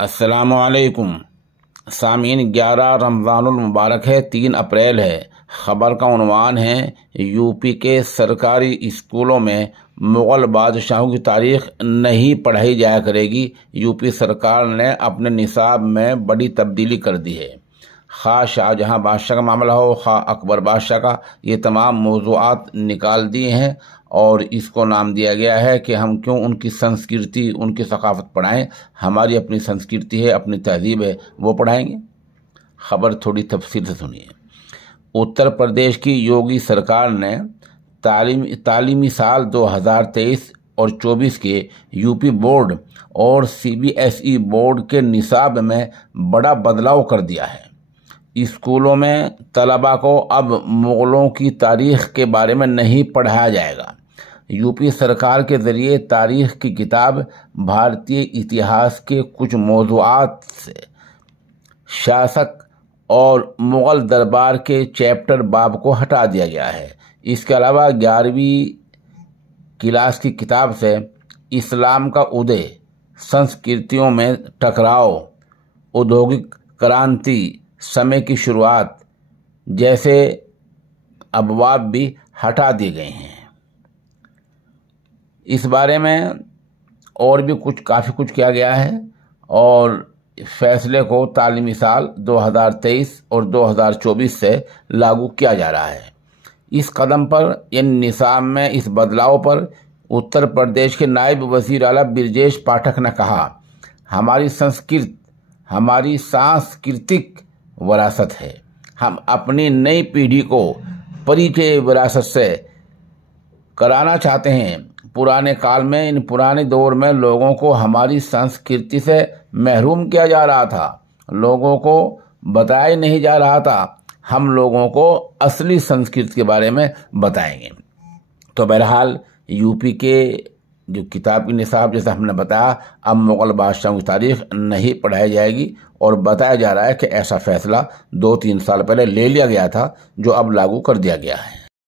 अस्सलामुअलैकुम सामीन। 11 रमज़ानुल मुबारक है, 3 अप्रैल है। ख़बर का उन्वान है, यूपी के सरकारी स्कूलों में मुग़ल बादशाहों की तारीख़ नहीं पढ़ाई जाया करेगी। यूपी सरकार ने अपने निसाब में बड़ी तब्दीली कर दी है। खा शाहजहाँ बादशाह का मामला हो, खा अकबर बादशाह का, ये तमाम मौज़ूआत निकाल दिए हैं और इसको नाम दिया गया है कि हम क्यों उनकी संस्कृति, उनकी सकाफ़त पढ़ाएं। हमारी अपनी संस्कृति है, अपनी तहजीब है, वो पढ़ाएंगे। खबर थोड़ी तफसील से सुनिए। उत्तर प्रदेश की योगी सरकार ने तालीमी साल 2023 और 24 के यूपी बोर्ड और सीबीएसई बोर्ड के निसाब में बड़ा बदलाव कर दिया है। स्कूलों में तलबा को अब मुग़लों की तारीख़ के बारे में नहीं पढ़ाया जाएगा। यूपी सरकार के ज़रिए तारीख़ की किताब भारतीय इतिहास के कुछ मौज़ूआत से शासक और मुग़ल दरबार के चैप्टर बाब को हटा दिया गया है। इसके अलावा 11वीं क्लास की किताब से इस्लाम का उदय, संस्कृतियों में टकराव, औद्योगिक क्रांति, समय की शुरुआत जैसे अबवाब भी हटा दिए गए हैं। इस बारे में और भी काफ़ी कुछ किया गया है और फैसले को तालीमी साल 2023 और 2024 से लागू किया जा रहा है। इस कदम पर, इन निसाब में इस बदलाव पर उत्तर प्रदेश के नायब वज़ीर आला ब्रजेश पाठक ने कहा, हमारी संस्कृति हमारी सांस्कृतिक विरासत है। हम अपनी नई पीढ़ी को परिचय विरासत से कराना चाहते हैं। पुराने काल में, इन पुराने दौर में लोगों को हमारी संस्कृति से महरूम किया जा रहा था, लोगों को बताया नहीं जा रहा था। हम लोगों को असली संस्कृति के बारे में बताएंगे। तो बहरहाल यूपी के जो किताब की निसाब, जैसा हमने बताया, अब मुग़ल बादशाहों की तारीख़ नहीं पढ़ाई जाएगी और बताया जा रहा है कि ऐसा फैसला 2-3 साल पहले ले लिया गया था, जो अब लागू कर दिया गया है।